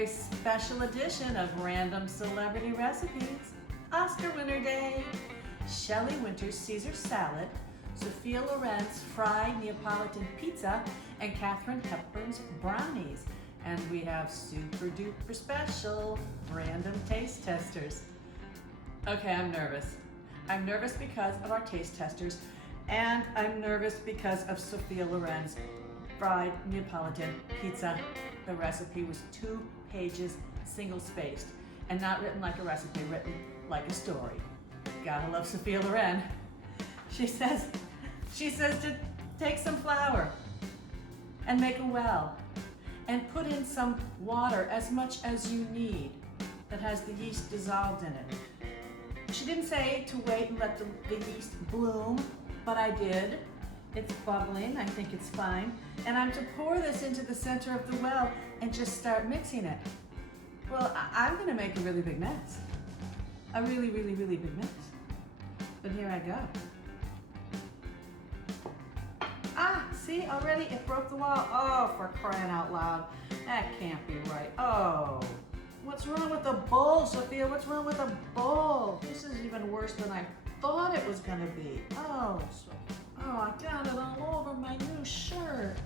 very special edition of Random Celebrity Recipes, Oscar Winner Day. Shelly Winters' Caesar salad, Sophia Loren's fried Neapolitan pizza, and Katharine Hepburn's brownies. And we have super duper special random taste testers. Okay, I'm nervous. I'm nervous because of our taste testers, and I'm nervous because of Sophia Loren's fried Neapolitan pizza. The recipe was 2 pages, single-spaced, and not written like a recipe, written like a story. Gotta love Sophia Loren. She says to take some flour and make a well and put in some water, as much as you need, that has the yeast dissolved in it. She didn't say to wait and let the yeast bloom, but I did. It's bubbling, I think it's fine. And I'm to pour this into the center of the well and just start mixing it. Well, I'm gonna make a really big mess. A really, really, really big mess. But here I go. Ah, see, already it broke the wall. Oh, for crying out loud. That can't be right. Oh, what's wrong with the bowl, Sophia? What's wrong with the bowl? This is even worse than I thought it was gonna be. Oh, I got it all over my new shirt.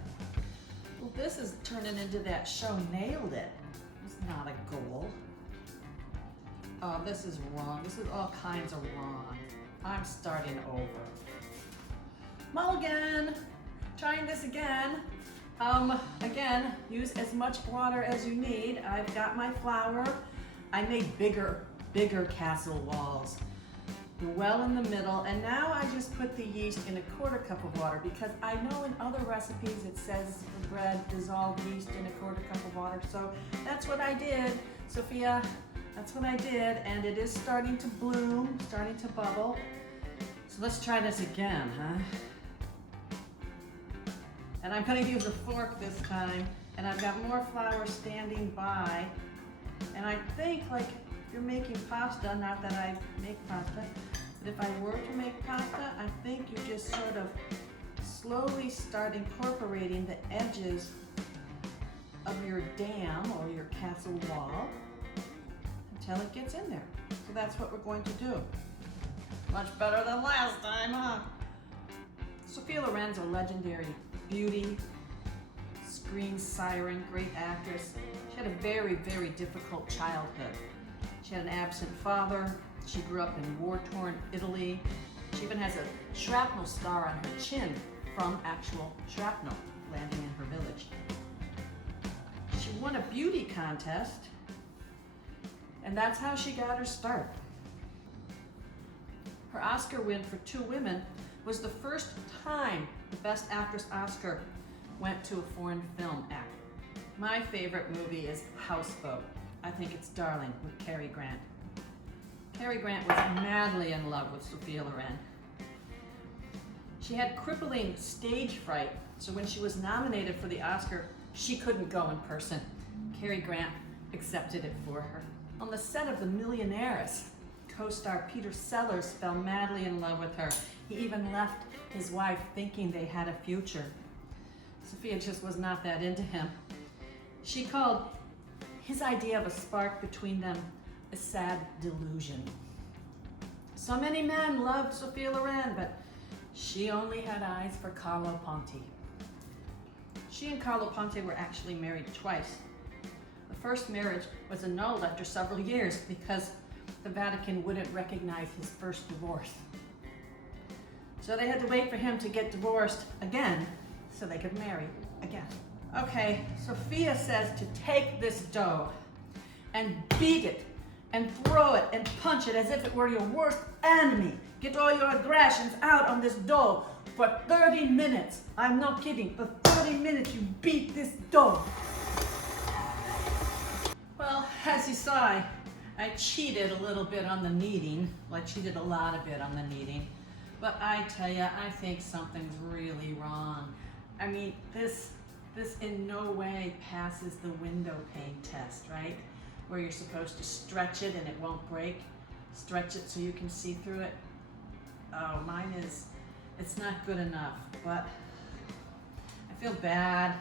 Well, this is turning into that show Nailed It. It's not a goal. Oh, this is wrong. This is all kinds of wrong. I'm starting over. Mulligan, trying this again. Again, use as much water as you need. I've got my flour. I made bigger castle walls. The well in the middle, and now I just put the yeast in a 1/4 cup of water, because I know in other recipes it says for bread, dissolve yeast in a 1/4 cup of water. So that's what I did, Sophia. That's what I did, and it is starting to bloom, starting to bubble. So let's try this again, huh? And I'm gonna use a fork this time, and I've got more flour standing by. And I think, like, if you're making pasta, not that I make pasta, but if I were to make pasta, I think you just sort of slowly start incorporating the edges of your dam or your castle wall until it gets in there. So that's what we're going to do. Much better than last time, huh? Sophia Loren's a legendary beauty, screen siren, great actress. She had a very, very difficult childhood. She had an absent father. She grew up in war-torn Italy. She even has a shrapnel scar on her chin from actual shrapnel landing in her village. She won a beauty contest, and that's how she got her start. Her Oscar win for 2 Women was the first time the Best Actress Oscar went to a foreign film act. My favorite movie is Houseboat. I think it's darling, with Cary Grant. Cary Grant was madly in love with Sophia Loren. She had crippling stage fright, so when she was nominated for the Oscar, she couldn't go in person. Cary Grant accepted it for her. On the set of The Millionaires, co-star Peter Sellers fell madly in love with her. He even left his wife thinking they had a future. Sophia just was not that into him. She called his idea of a spark between them a sad delusion. So many men loved Sophia Loren, but she only had eyes for Carlo Ponti. She and Carlo Ponti were actually married twice. The first marriage was annulled after several years because the Vatican wouldn't recognize his first divorce. So they had to wait for him to get divorced again so they could marry again. Okay, Sophia says to take this dough and beat it and throw it and punch it as if it were your worst enemy. Get all your aggressions out on this dough for 30 minutes. I'm not kidding. For 30 minutes you beat this dough. Well, as you saw, I cheated a little bit on the kneading. Well, I cheated a lot of it on the kneading. But I tell you, I think something's really wrong. I mean, this in no way passes the window pane test, right? Where you're supposed to stretch it and it won't break. Stretch it so you can see through it. Oh, mine is, it's not good enough, but I feel bad.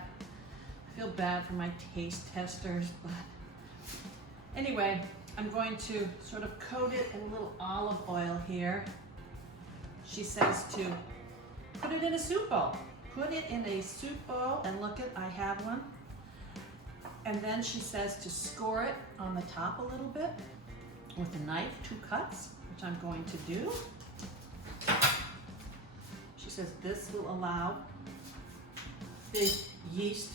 I feel bad for my taste testers, but Anyway, I'm going to sort of coat it in a little olive oil here. She says to put it in a soup bowl. Put it in a soup bowl, and look at, I have one. And then she says to score it on the top a little bit with a knife, 2 cuts, which I'm going to do. She says this will allow the yeast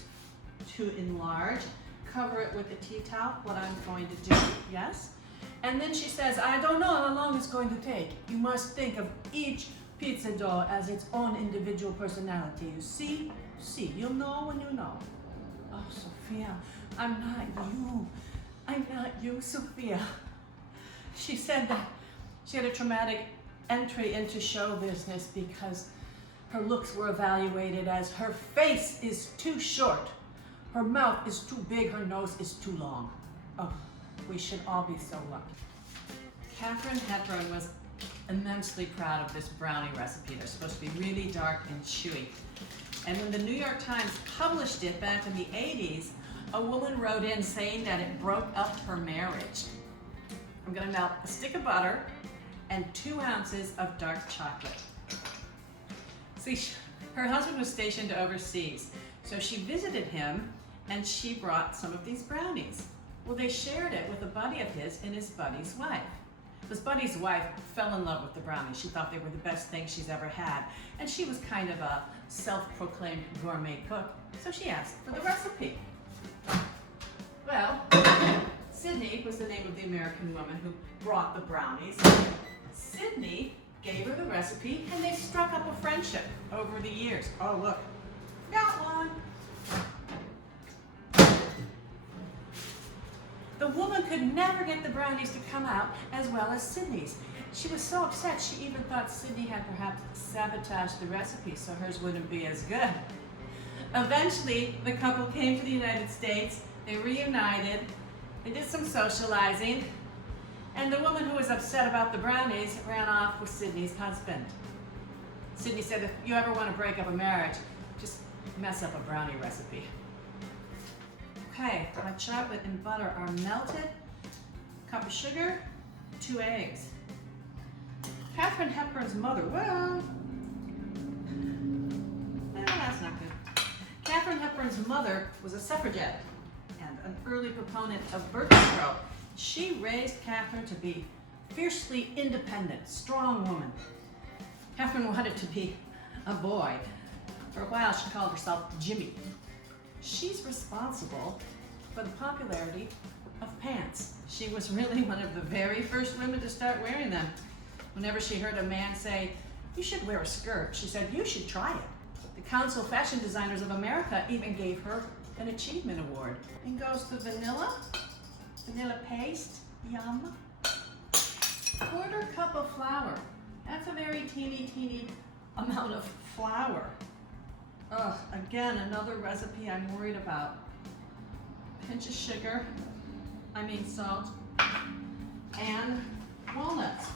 to enlarge. Cover it with a tea towel, what I'm going to do, yes. And then she says, I don't know how long it's going to take. You must think of each pizza dough as its own individual personality. You see? See, you'll know when you know. Oh, Sophia, I'm not you. I'm not you, Sophia. She said that she had a traumatic entry into show business because her looks were evaluated as her face is too short, her mouth is too big, her nose is too long. Oh, we should all be so lucky. Katharine Hepburn was immensely proud of this brownie recipe. They're supposed to be really dark and chewy. And when the New York Times published it back in the 80s, a woman wrote in saying that it broke up her marriage. I'm gonna melt a stick of butter and 2 ounces of dark chocolate. See, her husband was stationed overseas, so she visited him and she brought some of these brownies. Well, they shared it with a buddy of his and his buddy's wife. His buddy's wife fell in love with the brownies. She thought they were the best thing she's ever had. And she was kind of a self-proclaimed gourmet cook, so she asked for the recipe. Well, Sydney was the name of the American woman who brought the brownies. Sydney gave her the recipe, and they struck up a friendship over the years. Oh, look, got one. The woman could never get the brownies to come out as well as Sydney's. She was so upset, she even thought Sydney had perhaps sabotaged the recipe so hers wouldn't be as good. Eventually, the couple came to the United States, they reunited, they did some socializing, and the woman who was upset about the brownies ran off with Sydney's husband. Sydney said, if you ever want to break up a marriage, just mess up a brownie recipe. Okay, my chocolate and butter are melted. Cup of sugar, 2 eggs. Katharine Hepburn's mother, well, that's not good. Katharine Hepburn's mother was a suffragette and an early proponent of birth control. She raised Katharine to be fiercely independent, strong woman. Katharine wanted to be a boy. For a while, she called herself Jimmy. She's responsible for the popularity of pants. She was really one of the very first women to start wearing them. Whenever she heard a man say, you should wear a skirt, she said, you should try it. The Council of Fashion Designers of America even gave her an achievement award. And goes the vanilla paste, yum. 1/4 cup of flour. That's a very teeny amount of flour. Ugh, again, another recipe I'm worried about. Pinch of sugar, salt, and walnuts.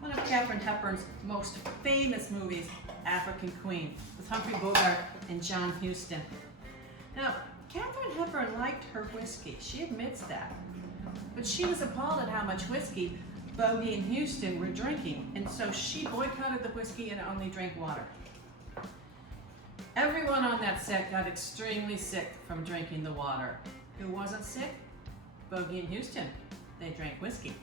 One of Katharine Hepburn's most famous movies, African Queen, with Humphrey Bogart and John Huston. Now, Katharine Hepburn liked her whiskey, she admits that. But she was appalled at how much whiskey Bogey and Huston were drinking, and so she boycotted the whiskey and only drank water. Everyone on that set got extremely sick from drinking the water. Who wasn't sick? Bogey and Huston. They drank whiskey.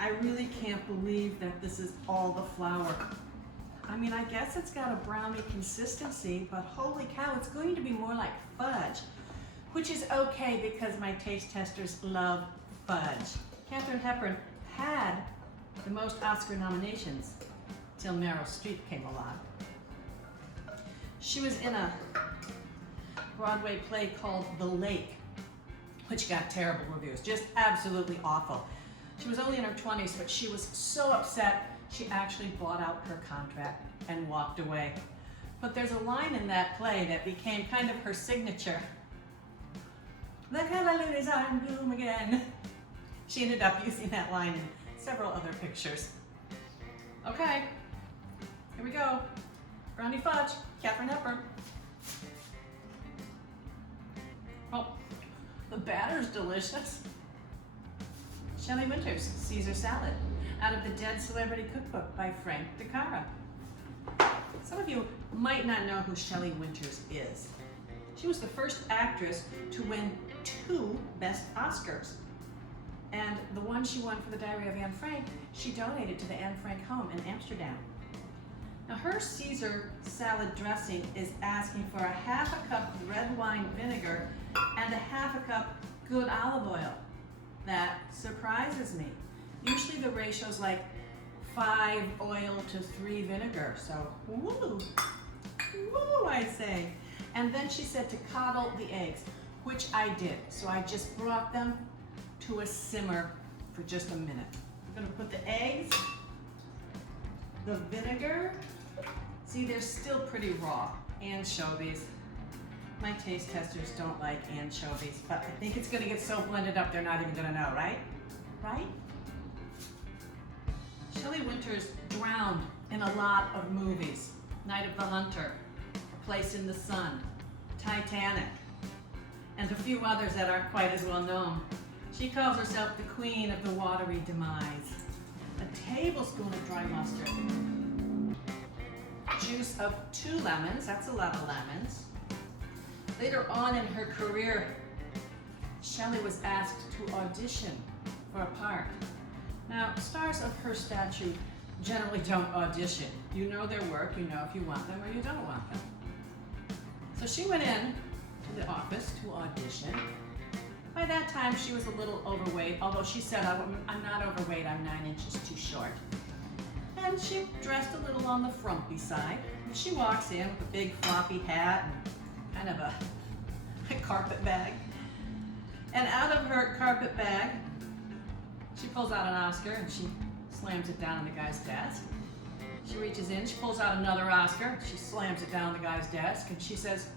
I really can't believe that this is all the flour. I guess it's got a brownie consistency, but holy cow, it's going to be more like fudge, which is okay because my taste testers love fudge. Katharine Hepburn had the most Oscar nominations till Meryl Streep came along. She was in a Broadway play called The Lake, which got terrible reviews, just absolutely awful. She was only in her 20s, but she was so upset, she actually bought out her contract and walked away. But there's a line in that play that became kind of her signature. The cavaliers are in bloom again. She ended up using that line in several other pictures. Okay, here we go. Brownie fudge, Katharine Hepburn. Caesar's delicious. Shelly Winters, Caesar salad, out of the Dead Celebrity Cookbook by Frank DeCara. Some of you might not know who Shelly Winters is. She was the first actress to win 2 Best Oscars. And the one she won for The Diary of Anne Frank, she donated to the Anne Frank home in Amsterdam. Now her Caesar salad dressing is asking for a 1/2 cup red wine vinegar and a 1/2 cup good olive oil. That surprises me. Usually the ratio's like 5 oil to 3 vinegar, so woo, woo I say. And then she said to coddle the eggs, which I did. So I just brought them to a simmer for just a minute. I'm gonna put the eggs, the vinegar, see they're still pretty raw, anchovies. My taste testers don't like anchovies, but I think it's gonna get so blended up they're not even gonna know, right? Right? Shelly Winters drowned in a lot of movies. Night of the Hunter, A Place in the Sun, Titanic, and a few others that aren't quite as well known. She calls herself the queen of the watery demise. A tablespoon of dry mustard. Juice of 2 lemons, that's a lot of lemons. Later on in her career, Shelly was asked to audition for a part. Now, stars of her stature generally don't audition. You know their work, you know if you want them or you don't want them. So she went in to the office to audition. By that time, she was a little overweight, although she said, I'm not overweight, I'm 9 inches too short. And she dressed a little on the frumpy side. She walks in with a big floppy hat and kind of a carpet bag. And out of her carpet bag, she pulls out an Oscar and she slams it down on the guy's desk. She reaches in, she pulls out another Oscar, she slams it down on the guy's desk, and she says,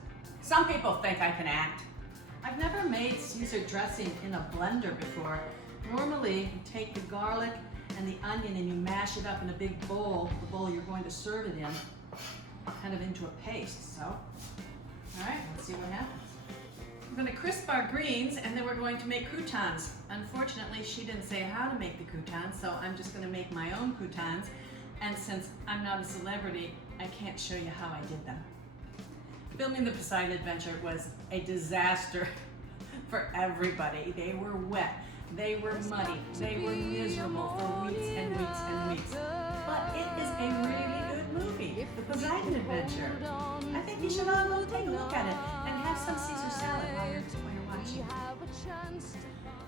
"Some people think I can act. I've never made Caesar dressing in a blender before. Normally, you take the garlic and the onion and you mash it up in a big bowl, the bowl you're going to serve it in, kind of into a paste. So, all right, let's see what happens. We're going to crisp our greens and then we're going to make croutons. Unfortunately, she didn't say how to make the croutons, so I'm just going to make my own croutons. And since I'm not a celebrity, I can't show you how I did them. Filming the Poseidon Adventure was a disaster for everybody. They were wet, they were muddy, they were miserable for weeks and weeks and weeks. But it is a really good movie, The Poseidon Adventure. I think you should all go take a look at it and have some Caesar salad while you're watching.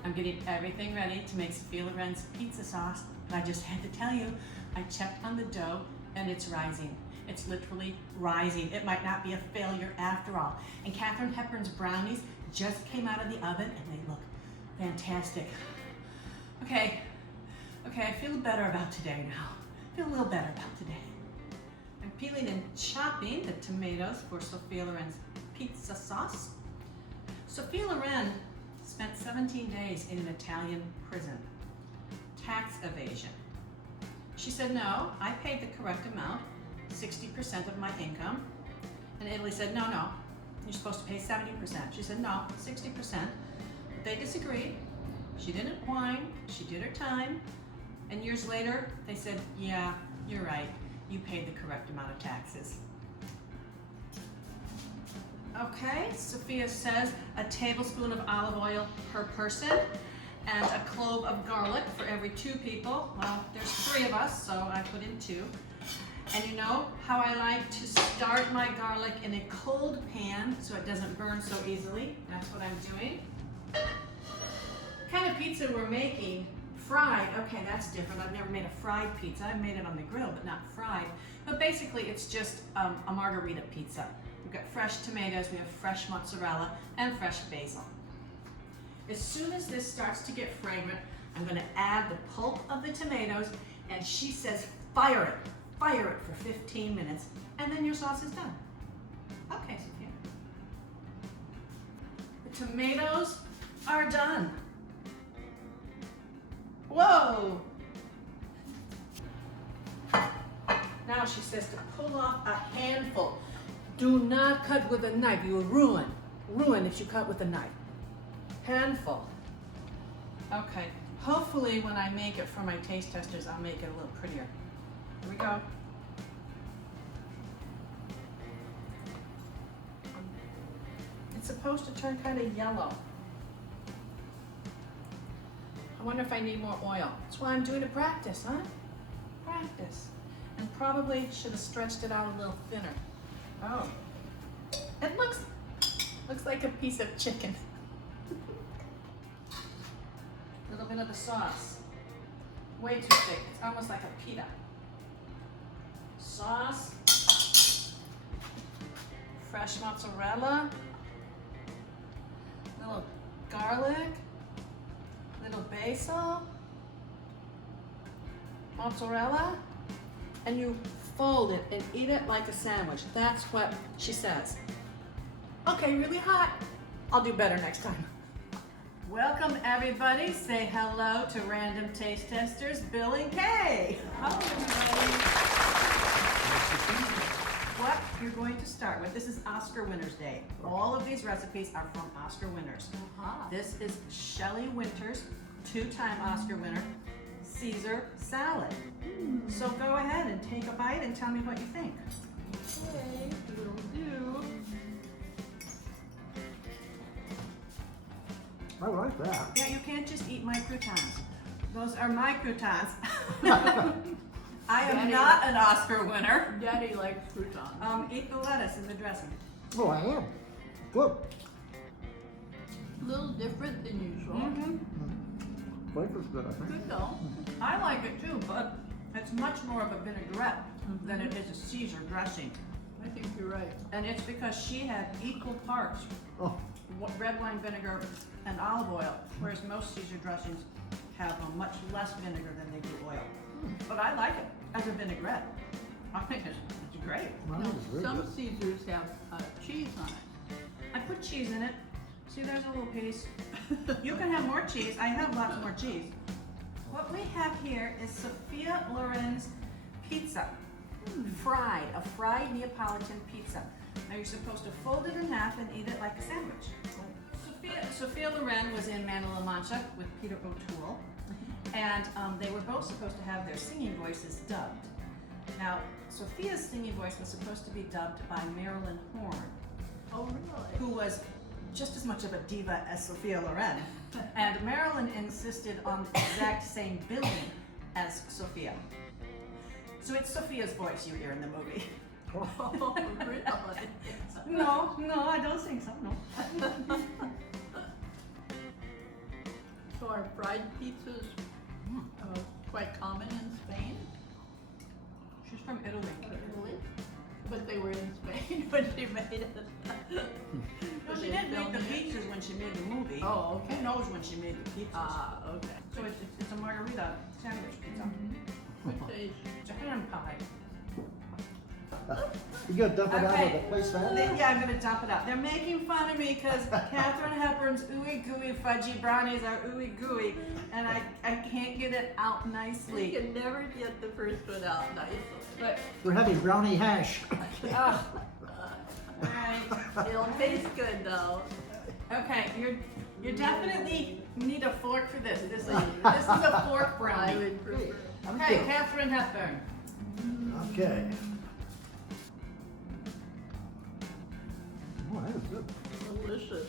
I'm getting everything ready to make Sophia Loren's pizza sauce, but I just had to tell you, I checked on the dough and it's rising. It's literally rising. It might not be a failure after all. And Katharine Hepburn's brownies just came out of the oven and they look fantastic. Okay, I feel better about today now. I feel a little better about today. I'm peeling and chopping the tomatoes for Sophia Loren's pizza sauce. Sophia Loren spent 17 days in an Italian prison. Tax evasion. She said, no, I paid the correct amount, 60% of my income. And Italy said, no, you're supposed to pay 70%. She said, no, 60%. But they disagreed. She didn't whine, she did her time. And years later, they said, yeah, you're right. You paid the correct amount of taxes. Okay, Sophia says a tablespoon of olive oil per person and a clove of garlic for every 2 people. Well, there's 3 of us, so I put in 2. And you know how I like to start my garlic in a cold pan so it doesn't burn so easily. That's what I'm doing. Kind of pizza we're making, fried. Okay, that's different. I've never made a fried pizza. I've made it on the grill, but not fried. But basically, it's just a margarita pizza. We've got fresh tomatoes, we have fresh mozzarella, and fresh basil. As soon as this starts to get fragrant, I'm going to add the pulp of the tomatoes, and she says fire it for 15 minutes, and then your sauce is done. Okay, Sophia. The tomatoes are done. Whoa! Now she says to pull off a handful. Do not cut with a knife. You will ruin if you cut with a knife. handful. Okay, hopefully when I make it for my taste testers, I'll make it a little prettier. Here we go. It's supposed to turn kind of yellow. I wonder if I need more oil. That's why I'm doing a practice, huh? Practice. And probably should have stretched it out a little thinner. Oh. It looks like a piece of chicken. A little bit of the sauce. Way too thick. It's almost like a pita. Sauce. Fresh mozzarella. Little garlic. Little basil. Mozzarella. And you fold it and eat it like a sandwich. That's what she says. Okay, really hot. I'll do better next time. Welcome everybody. Say hello to Random Taste Testers, Bill and Kay. Hello everybody. What you're going to start with, this is Oscar Winners Day. All of these recipes are from Oscar winners. This is Shelly Winters, 2-time Oscar winner, Caesar salad. So go ahead and take a bite and tell me what you think. Okay, will do. I like that. Yeah, you can't just eat my croutons. Those are my croutons. I am Daddy. not an Oscar winner. Daddy likes croutons. Eat the lettuce in the dressing. Oh, I am. Good. A little different than usual. Flavor's good, I think. Good though. I like it too, but it's much more of a vinaigrette than it is a Caesar dressing. I think you're right. And it's because she had equal parts Oh, red wine vinegar and olive oil, whereas most Caesar dressings have much less vinegar than they do oil. But I like it as a vinaigrette. I think it's great. mine No, is very some good. Caesars have cheese on it. I put cheese in it. See, there's a little piece. You can have more cheese. I have lots more cheese. What we have here is Sophia Loren's pizza. Fried, a fried Neapolitan pizza. Now you're supposed to fold it in half and eat it like a sandwich. Sophia Loren was in Man of La Mancha with Peter O'Toole, and they were both supposed to have their singing voices dubbed. Now, Sophia's singing voice was supposed to be dubbed by Marilyn Horne, Oh really? who was just as much of a diva as Sophia Loren. And Marilyn insisted on the exact same billing as Sophia. So it's Sophia's voice you hear in the movie. Oh really? No, I don't think so, no. So are fried pizzas quite common in Spain? She's from Italy. Italy? But they were in Spain when she made it. No, she didn't make the pizzas when she made the movie. Oh, okay. Who knows when she made the pizzas? Ah, okay. So it's a margarita sandwich pizza. Good taste. It's a ham pie. You gonna dump it out Okay. of the place now? Yeah, I'm gonna dump it out. They're making fun of me because Katharine Hepburn's ooey gooey fudgy brownies are ooey gooey, and I can't get it out You nicely. can never get the first one out nicely. But We're having brownie hash. oh, right. It'll taste good though. Okay, you definitely need a fork for this. This is a fork I brownie. would prefer. Okay, Katharine Hepburn. Okay. Oh, that is good. Delicious.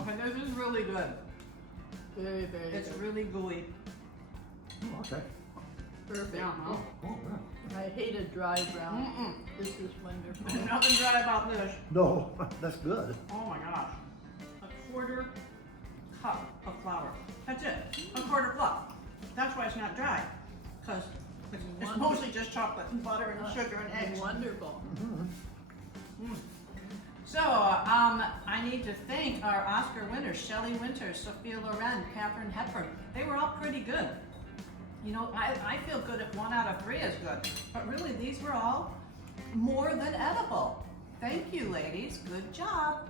Okay, this is really good. Very, very It's good. really gooey. Oh, okay. Perfect. Yeah, Oh, yeah. I hate a dry brownie. Mm-mm. This is wonderful. There's nothing dry about this. No, that's good. Oh my gosh. A quarter cup of flour. That's it. A quarter cup. That's why it's not dry. Because it's mostly just chocolate and butter and sugar and eggs. Wonderful. So, I need to thank our Oscar winners, Shelly Winters, Sophia Loren, Katharine Hepburn. They were all pretty good. You know, I feel good if 1 out of 3 is good. But really, these were all more than edible. Thank you, ladies. Good job.